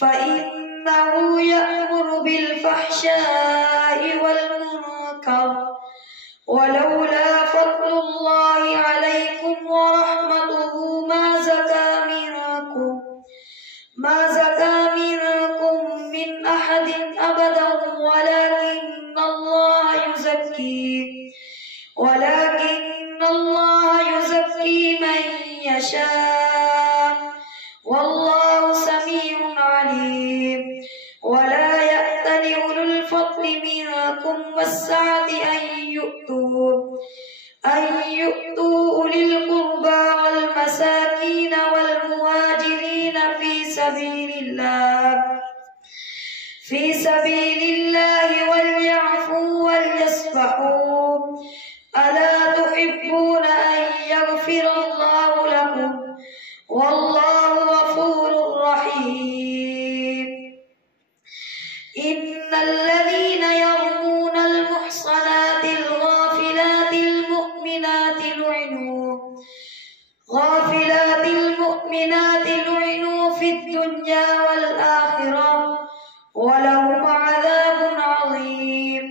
فإنه يأمر بالفحشاء والمنكر ولولا فضل الله عليكم ورحمته ما زكى منكم من أحد أبدا ولكن الله يزكي من يشاء والله سميع عليم. ولا يأتل أولو الفضل منكم والسعة أن يؤتوا أولي القربى والمساكين والمهاجرين في سبيل الله وليعفوا وليصفحوا ألا تحبون أن يغفر الله لكم والله غفور رحيم. إن الذين يرمون المحصنات الغافلات المؤمنات لعنوا في الدنيا والآخرة ولهم عذاب عظيم.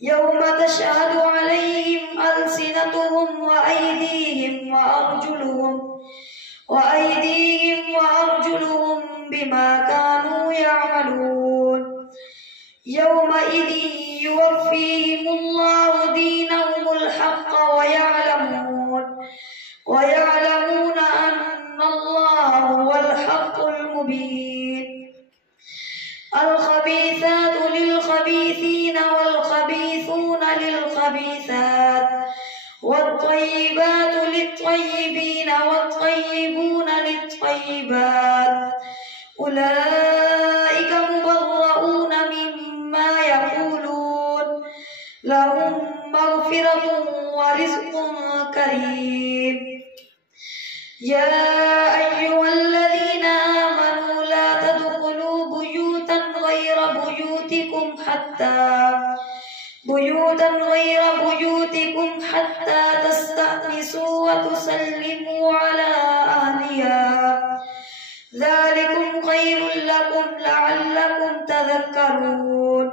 يوم تشهد عليهم ألسنتهم وأيديهم وأرجلهم بما كانوا يعملون. يومئذ يوفيهم الله دينهم الحق ويعلمون أن الله هو الحق المبين. الخبيثات للخبيثين والخبيثون للخبيثات والطيبات للطيبين والطيبون للطيبات أولئك مبرؤون مما يقولون لهم مغفرة ورزق كريم. يا أيها الذين آمنوا لا تدخلوا بيوتا غير بيوتكم حتى تستأنسوا وتسلموا على أهلها ذلكم خير لكم لعلكم تذكرون.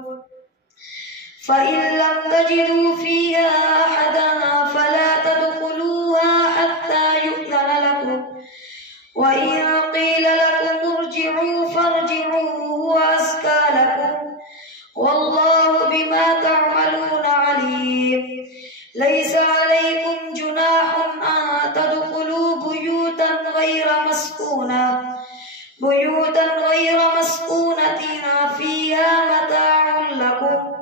فإن لم تجدوا فيها أحدا فلا تدخلوها حتى يؤذن لكم وإن قيل لكم ارجعوا فارجعوا هو أزكى لكم والله بما تعملون عليم. ليس عليكم جناح أن تدخلوا بيوتا غير مسكونة فيها متاع لكم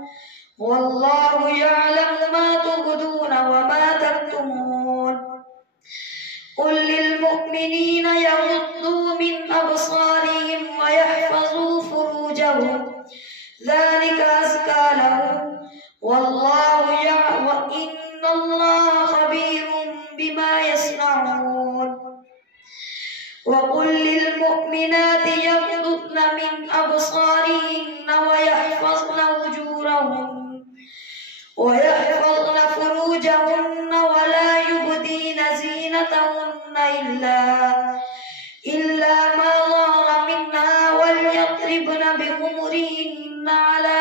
والله يعلم ما تبدون وما تكتمون. قل للمؤمنين يغضوا من أبصارهم ويحفظوا فروجهم ذلك أزكى لهم والله يعلم وإن الله خبير بما يصنعون. وقل للمؤمنات يغضضن من أبصارهن ويحفظن فروجهن ولا يبدين زينتهن إلا ما ظهر منها وليضربن بخمرهن على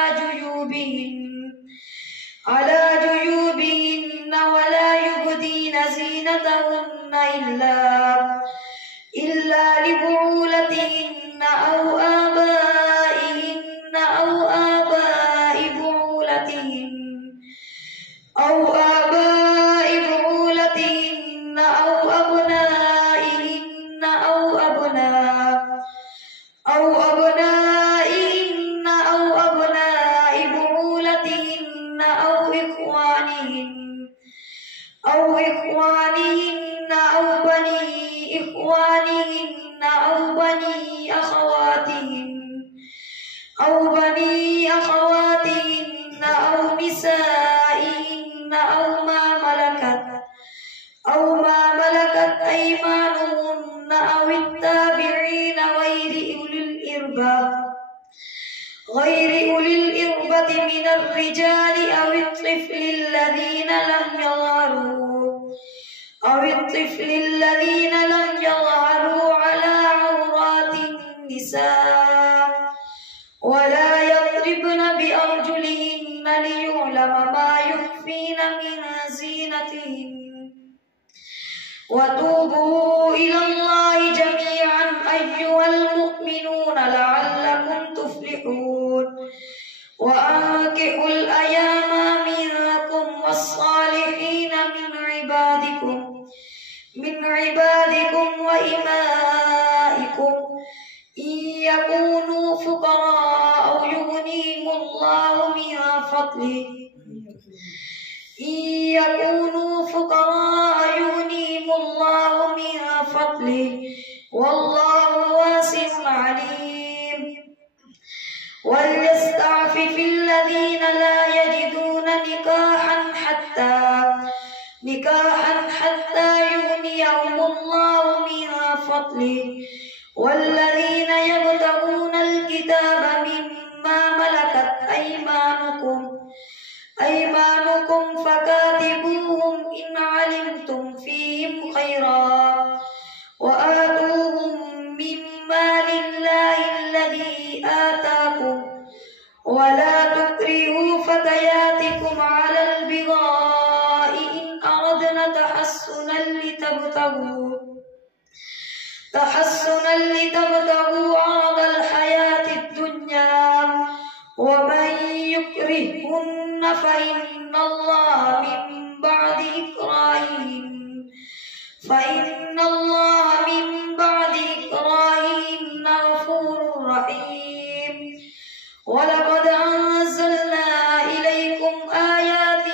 جيوبهن ولا يبدين زينتهن إلا لبعولتهن أو آبائهن أو آباء بعولتهن أو أبنائهن أو أبنائهن أو أبناء بعولتهن أو إخوانهن أو بني إخوانهن أو بني أخواتهن أو نسائهن أو ما ملكت أيمانهن أو التابعين غير أولي الإربة من الرجال أو الطفل الذين لم يظهروا على عورات النساء ولا يضربن بأرجلهن ليعلم ما يخفين من زينتهن وتوبوا إلى الله جميعا أيها المؤمنون لعلكم تفلحون وأنكحوا الأيام منكم والصالحين من عبادكم وإمائكم إن يكونوا فقراء يغنيهم الله من فضله والله واسع عليم وليستعفف الذين لا يجدون نكاحا حتى يغنيهم الله من فضله والذين يبتغون الكتاب مما ملكت أيمانكم فكاتبوهم إن علمتم فيهم خيرا وآتوهم من مال الله الذي آتاكم ولا تكرهوا فتياتكم على البغاء إن أردنا تحسنا لتبتغوا عرض الحياة الدنيا ومن يكرههن فإن الله من بعد إكراههن غفور رحيم ولقد أنزلنا إليكم آيات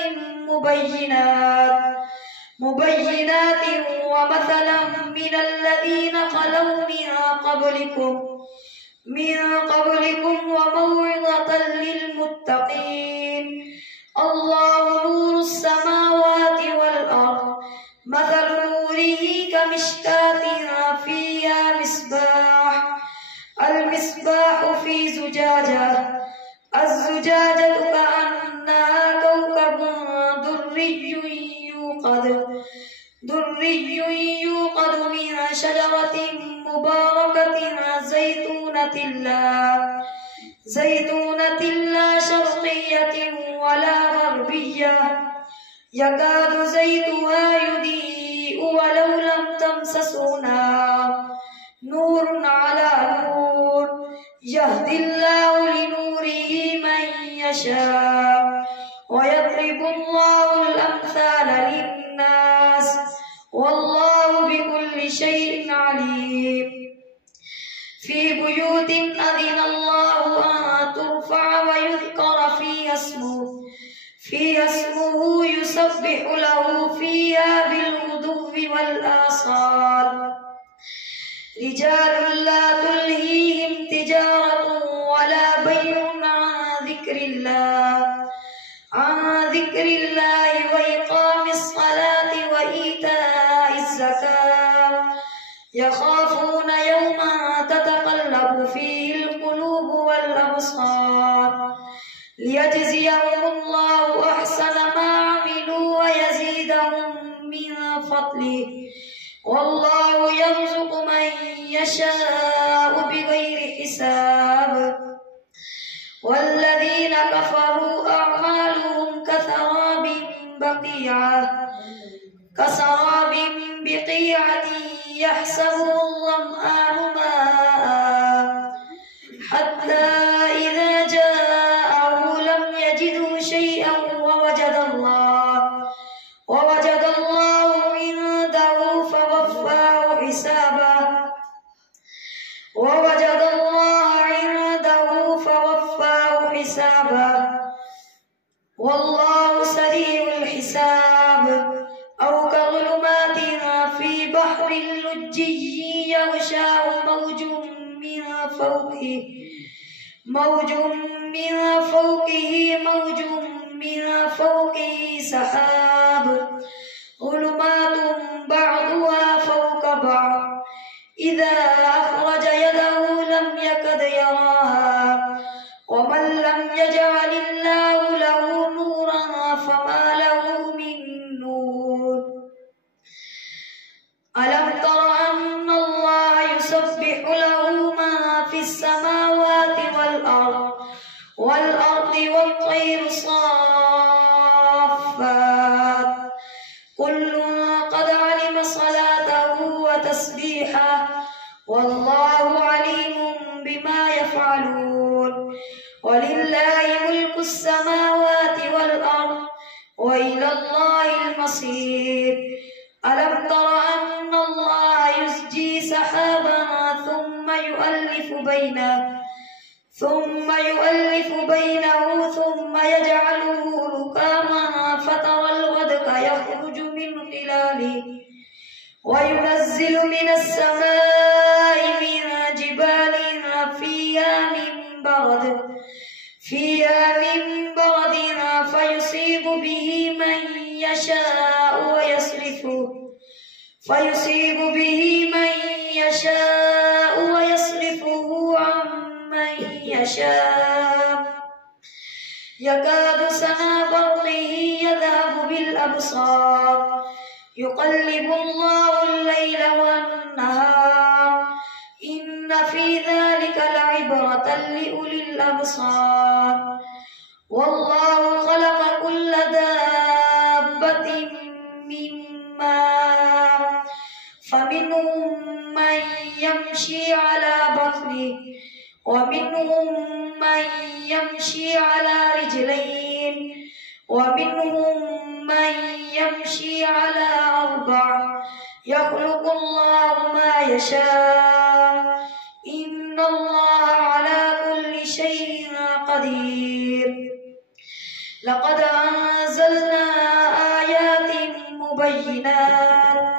مبينات ومثلا من الذين خلوا من قبلكم وموعظة للمتقين الله نور السماوات والأرض مثل نوره كمشكاة فيها المصباح في زجاجة الزجاجة كأنها كوكب دري يوقد من شجرة مباركة زيتونة لا شرقية ولا غربية يكاد زيتها يضيء ولو لم تمسسه نار نور على نور يهدي الله لنوره من يشاء ويضرب الله الأمثال للناس والله بكل شيء عليم في بيوت أذن الله أن ترفع ويذكر فيها اسمه يسبح له فيها بالغدو والآصال رجال لا تلهيهم تجارة ولا بيع عن ذكر الله وإقام الصلاة وإيتاء الزكاة يخافون يوما تتقلب فيه القلوب والأبصار ليجزيهم الله أحسن ما عملوا ويزيدهم من فضله والله يرزق من يشاء بغير حساب والذين كفروا أعمالهم كسراب بقيعة يحسبه الظمآن ماء حتى إذا جاءه لم يجده شيئا ووجد الله عنده فوفاه حسابه والله سريع الحساب أو كظلمات في بحر لجي يغشاه موج من فوقه سحاب ظلمات بعضها فوق بعض إذا أخرج يده لم يكد يراها ومن لم يجعل الله له نورا فما له من نور ألم تر أن الله يسبح له ما في السماوات والأرض والأرض والطير صافات كل قد علم صلاته وتسبيحه والله عليم بما يفعلون ولله ملك السماوات والأرض وإلى الله المصير ألم تر أن الله يزجي سحابا ثم يؤلف بينه ثم يجعله ركاما فترى الودق يخرج من خلاله وينزل من السماء من جبال فيها من برد فيصيب به من يشاء ويصرفه عن من يشاء يكاد سنا برقه يذهب بالأبصار يقلب الله الليل والنهار إن في ذلك لعبرة لأولي الأبصار والله خلق كل دابة من ماء فمنهم من يمشي على بطنه ومنهم من يمشي على رجلين ومنهم من يمشي على أربع يخلق الله ما يشاء إن الله على كل شيء قدير لقد أنزلنا آيات مبينات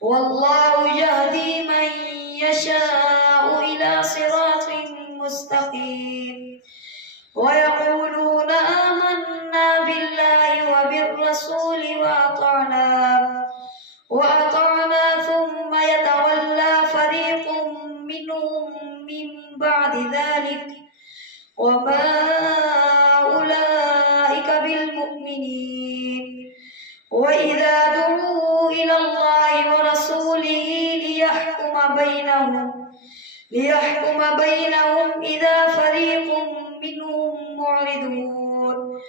والله يهدي من يشاء إلى صراط مستقيم ويقولون آمنا بالله وبالرسول وأطعنا ثم يتولى فريق منهم من بعد ذلك وما أولئك بالمؤمنين وإذا دعوا إلى الله ورسوله ليحكم بينهم إذا فريق منهم معرضون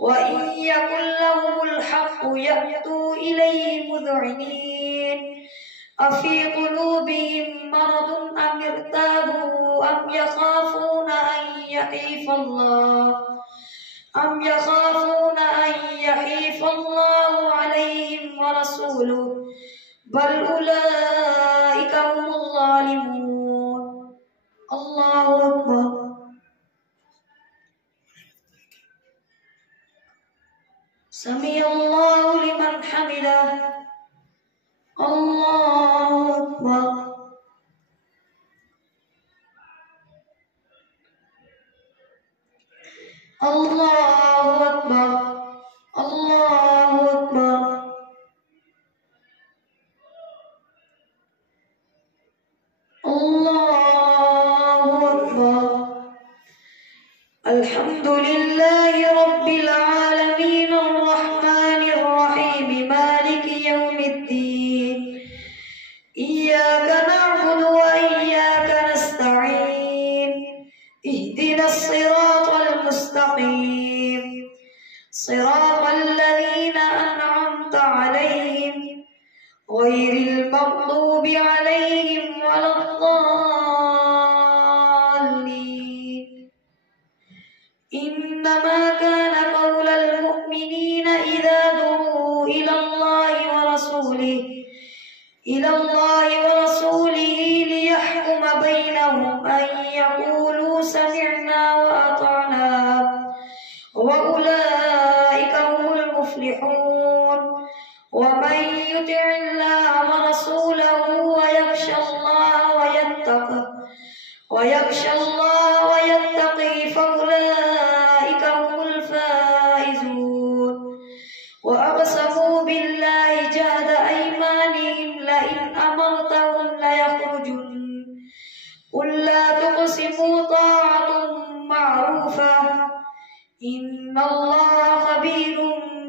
وإن يكن لهم الحق يأتوا إليه مذعنين أفي قلوبهم مرض أم ارتابوا أم يخافون أن يحيف الله عليهم ورسوله بل أولئك هم الظالمون الله أكبر سمع الله لمن حمده الله أكبر الله أكبر الله أكبر الله أكبر الحمد لله رب العالمين الرحمن الرحيم مالك يوم الدين إياك نعبد وإياك نستعين اهدنا الصراط المستقيم صراط الذين أنعمت عليهم غير المغضوب عليهم ولا الضالين إنما كان قول المؤمنين إذا دعوا إلى الله ورسوله ليحكم بينهم أن يقولوا سمعنا وأطعنا وأولئك هم المفلحون ومن يطع الله ورسوله ويخشى الله ويتقي فأولئك هم الفائزون وأقسموا بالله جهد أيمانهم لئن أمرتهم ليخرجن قل لا تقسموا طاعة معروفة إن الله خبير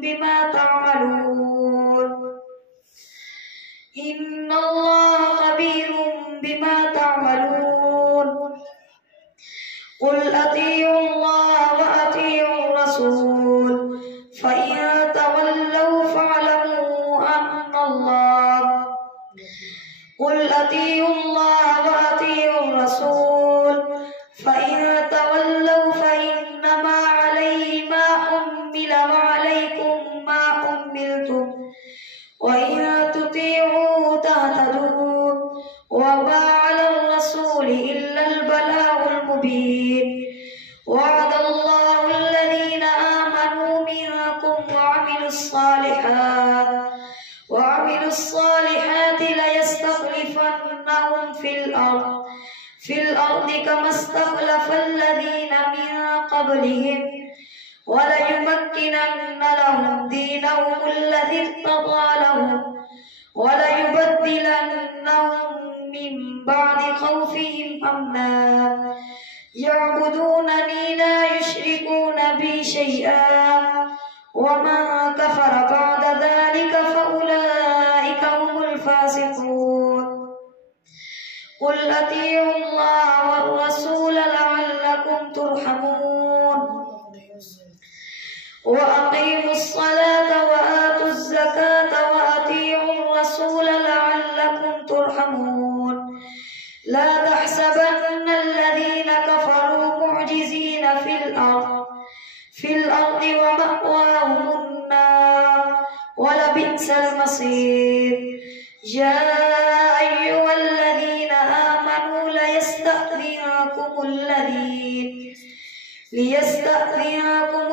بما تعملون إن الله خبير بما تعملون قل أطيعوا الله وأطيعوا الرسول فإن تولوا فاعلموا أن الله قل أطيعوا الله وأطيعوا الرسول فإن تولوا فإنما عليه ما حمل وعليكم ما حملتم وإن تطيعوا تهتدوا وما على الرسول إلا البلاغ المبين وعد الله الذين آمنوا منكم وعملوا الصالحات ليستخلفنهم في الأرض كما استخلف الذين من قبلهم وليمكنن لهم دينهم الذي ارتضى لهم وليبدلنهم من بعد خوفهم أمنا يعبدونني لا يشركون بي شيئا ومن كفر بعد ذلك فأولئك هم الفاسقون قل أطيعوا الله والرسول لعلكم ترحمون وأقيموا الصلاة وآتوا الزكاة وأطيعوا الرسول لعلكم ترحمون لا تحسبن الذين كفروا معجزين في الأرض ومأواهم النار ولبئس المصير يا أيها الذين آمنوا ليستأذنكم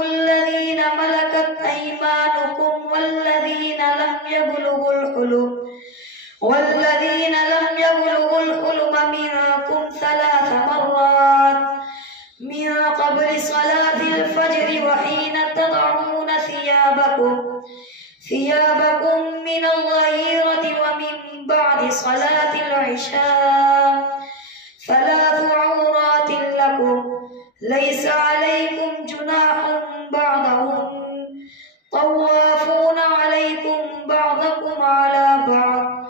الذين ملكت أيمانكم والذين لم يبلغوا الحلم منكم 3 مرات من قبل صلاة الفجر وحين تضعون ثيابكم من الظهيرة ومن بعد صلاة العشاء 3 عورات لكم ليس عليكم جناح بعضهم طوافون عليكم بعضكم على بعض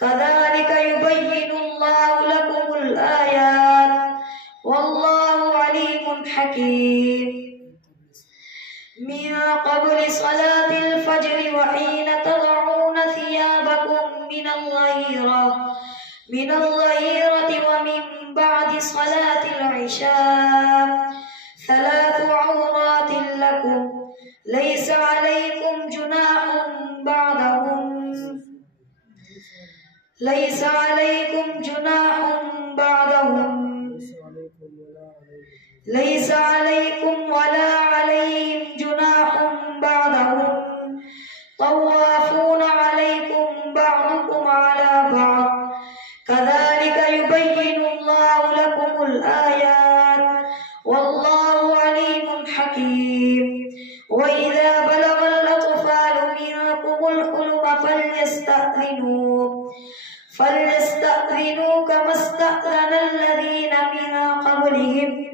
كذلك يبين الله لكم الآيات والله عليم حكيم من قبل صلاة الفجر وحين تضعون ثيابكم من الظهيرة ومن بعد صلاة العشاء 3 عورات لكم ليس عليكم جناح بعضهم ليس عليكم ولا عليهم جناح بعضهم طوافون عليكم بعضكم على بعض كذلك يبين الله لكم الآيات والله عليم حكيم وإذا بلغ الأطفال منكم الحلم فليستأذنوا كما استأذن الذين من قبلهم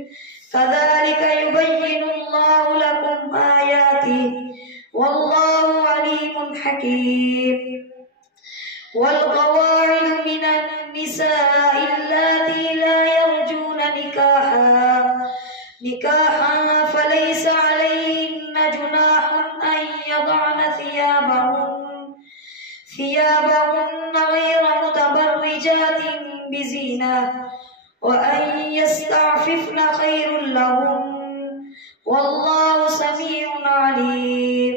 كذلك يبين الله لكم آياته والله عليم حكيم والقواعد من النساء اللاتي لا يرجون نكاحا فليس عليهن جناح أن يضعن ثيابهن غير متبرجات بزينة وأن يستعففن خير لهن والله سميع عليم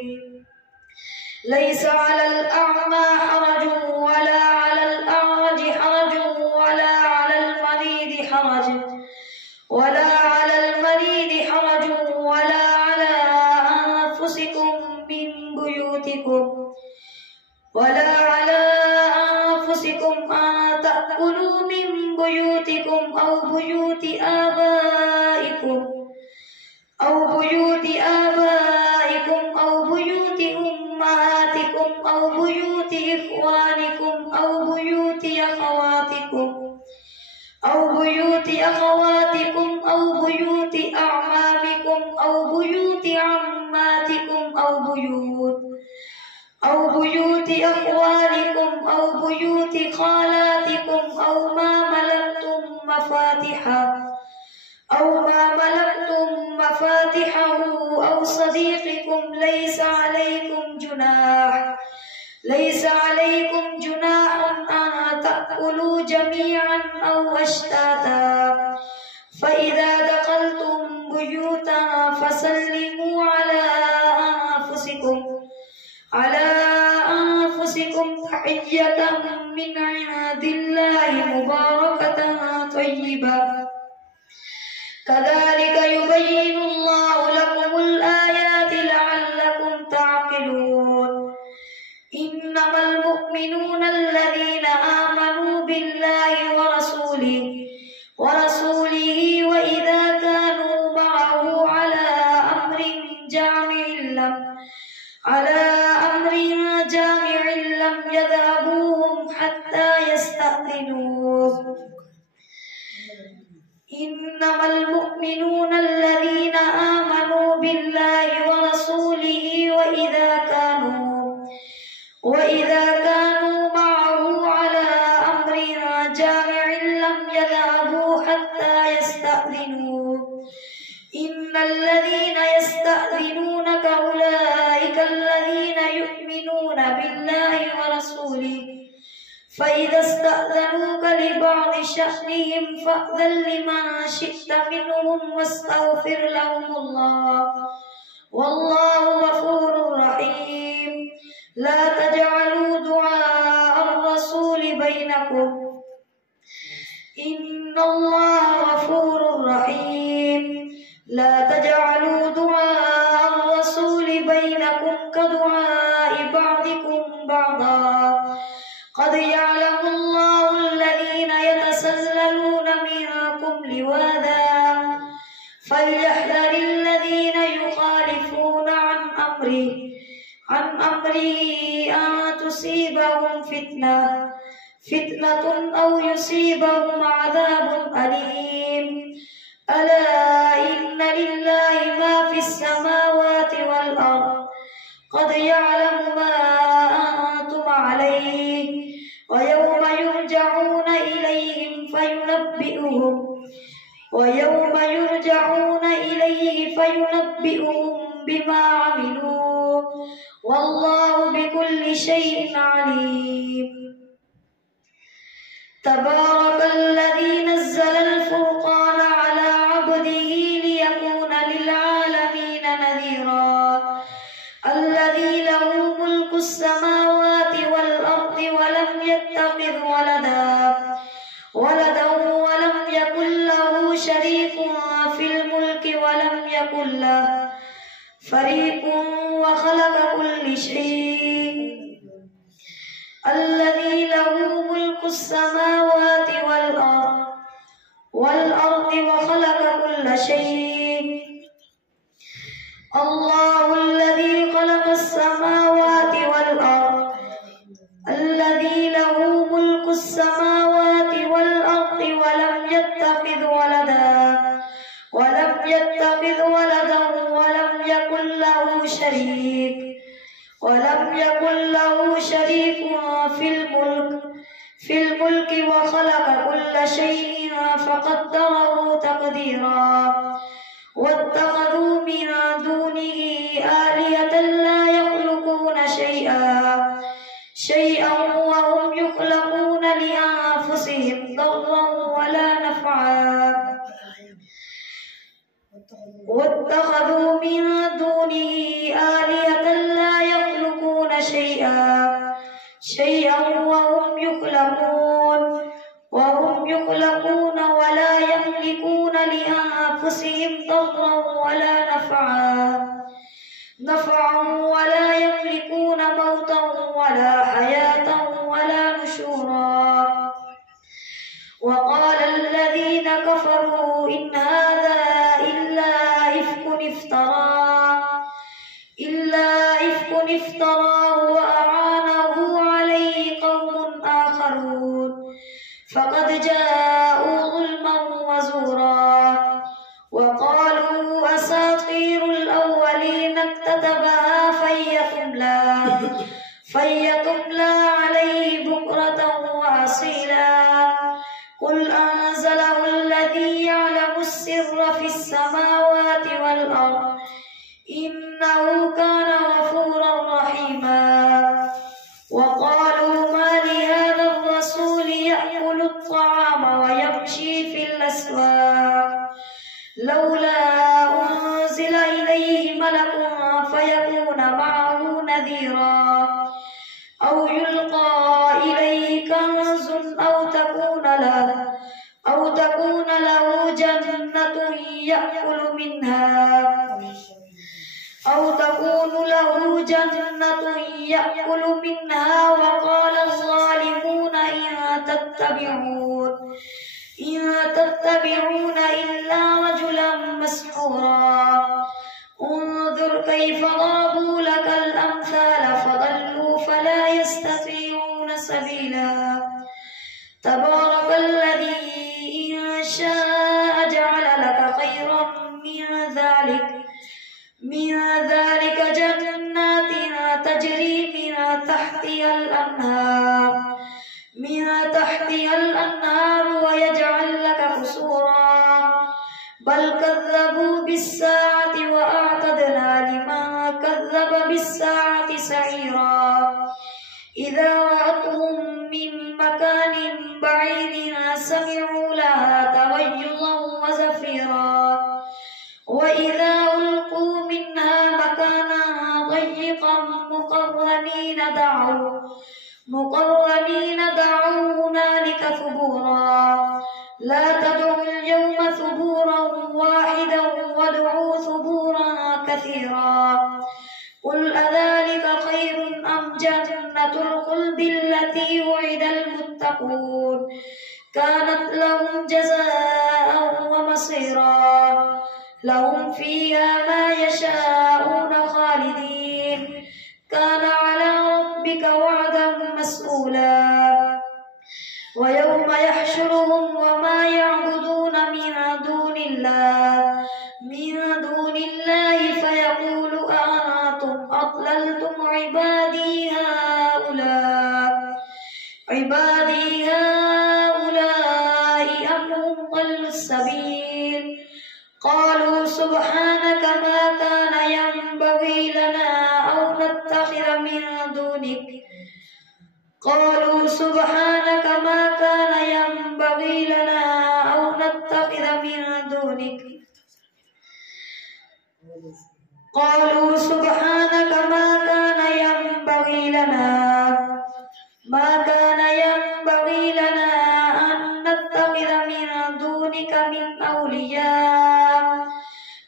ليس على الأعمى حرج ولا على الأعرج حرج ولا على المريض حرج ولا على أنفسكم أن تأكلوا من بيوتكم أو بيوت آبائكم أو بيوت أمهاتكم أو بيوت إخوانكم أو بيوت أخواتكم أو بيوت أعمامكم أو بيوت عماتكم أو بيوت أخوالكم أو بيوت خالاتكم أو ما ملكتم مفاتحه أو ما ملكتم مفاتحه أو صديقكم ليس عليكم جناح أن تأكلوا جميعا أو أشتاتا، فإذا دخلتم بيوتا فسلموا على أنفسكم تحية من عند الله مباركة طيبة، كذلك يبين الله لكم الآيات لعلكم تعقلون. إنما المؤمنون الذين آمنوا بالله ورسوله وإذا كانوا معه على أمر جامع لم يذهبوهم حتى يستأذنوه. إنما المؤمنون الذين آمنوا بالله ورسوله وإذا كانوا معه على أمر جامع لم يذهبوا حتى يستأذنوه. إن الذين يستأذنونك أولئك الذين يؤمنون بالله ورسوله، فإذا استأذنوك لبعض شأنهم فأذن لمن شئت منهم واستغفر لهم الله، والله غفور رحيم. لا تجعلوا دعاء الرسول بينكم، إن الله غفور رحيم. لا تجعلوا دعاء الرسول بينكم كدعاء بعضكم بعضا، قد يعلم الله الذين يتسللون منكم لواذا، فليحذر الذين يخالفون عن أمره أن تصيبهم فتنة أو يصيبهم عذاب أليم. ألا إن لله ما في السماوات والأرض، قد يعلم ما أنتم عليه، ويوم يرجعون إليه فينبئهم بما عملوا، والله بكل شيء عليم. تبارك الذي نزل الفرقان على عبده ليكون للعالمين نذيرا، الذي له ملك السماوات والأرض ولم يتخذ ولدا ولم يكن له شريك في الملك ولم يكن له فريق وخلق كل شيء، الذي له ملك السماوات والأرض وخلق كل شيء. الله الذي خلق السماوات والأرض، الذي له ملك السماوات والأرض ولم يتخذ ولدا ولم يكن له شريك في الملك وخلق كل شيء فقدره تقديرا. واتخذوا من دونه آلهة لا يخلقون شيئا وهم يخلقون لأنفسهم ضرا ولا نفعا. واتخذوا من دونه آلهة لا يخلقون شيئا وهم يخلقون ولا يملكون لأنفسهم ضرا ولا نفعا ولا يملكون موتا ولا حياة ولا نشورا. وقال الذين كفروا إن هذا إلا إفك افتراه وأعانه عليه قوم آخرون، فقد جاءوا ظلما وزورا. وقالوا أساطير الأولين اكتتبها فيتملى عليه بكرة وأصيلا. قل أنزله الذي يعلم السر السر في السماوات والأرض إنه كان غفورا رحيما. وقالوا ما لهذا الرسول يأكل الطعام ويمشي في الأسواق لولا أنزل إليه ملك فيكون معه نذيرا أو يلقى إليه كنز أو تكون له جنة يأكل منها وقال الظالمون إن تتبعون إلا رجلا مسحورا. انظر كيف ضربوا لك الأمثال فضلوا فلا يستطيعون سبيلا. تبارك الذي إن شاء جعل لك خيرا من ذلك جنات تجري من تحتها الأنهار ويجعل لك قصورا بل كذبوا بالساعة وأعتدنا لمن كذب بالساعة سعيرا. إذا رأتهم من مكان بعيد سمعوا لها تغيظا وزفيرا وإذا ألقوا منها مكانا ضيقا مقرنين دعوا هنالك ثبورا. لا تدعوا اليوم ثبورا واحدا وادعوا ثبورا كثيرا. قل أذلك خير أم جنة الخلد التي وعد المتقون كانت لهم جزاء ومصيرا. لهم فيها ما يشاءون خالدين كان على ربك وعدا مسئولا. ويوم يحشرهم وما يعبدون من دون الله فيقول أأنتم أضللتم عبادي هؤلاء أم هم ضلوا السبيل. قالوا سبحانك ما كان ينبغي لنا أن نتخذ من دونك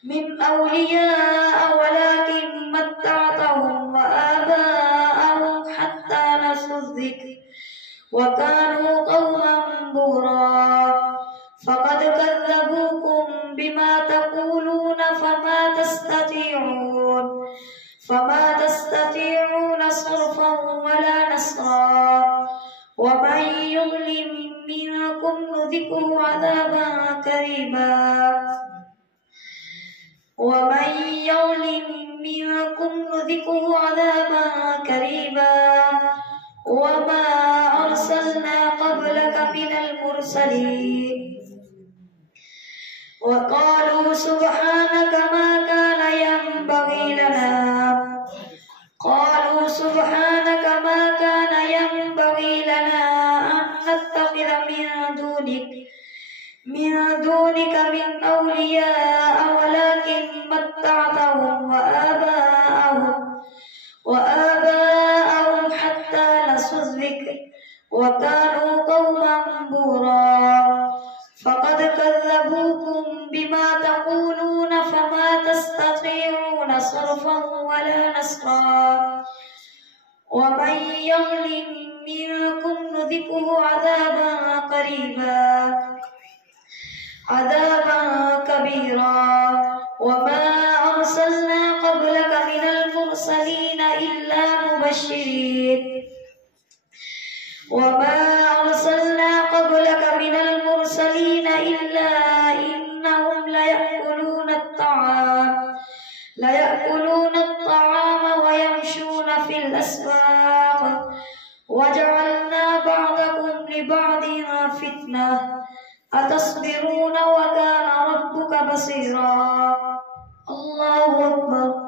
من أولياء ولكن متعتهم وآباءهم حتى نسوا الذكر وكانوا قوما بورا. فقد كذبوكم بما تقولون فما تستطيعون صرفا ولا نصرا. ومن يظلم منكم نذقه عذابا كريبا. وما أرسلنا قبلك من المرسلين. وقالوا سبحانك ما كان ينبغي لنا أن نتخذ من دونك من أولياء ولكن متعتهم وآباءهم حتى نسوا الذكر وكانوا قوما بورا. فقد كذبوكم بما تقولون فما تستطيعون صرفا ولا نصرا. ومن يظلم منكم نذقه عذابا كبيرا. وما أرسلنا قبلك من المرسلين إلا إنهم ليأكلون الطعام ويمشون في الأسواق وجعلنا بعضكم لبعض فتنة أتصبرون وكان ربك بصيرا. الله أكبر.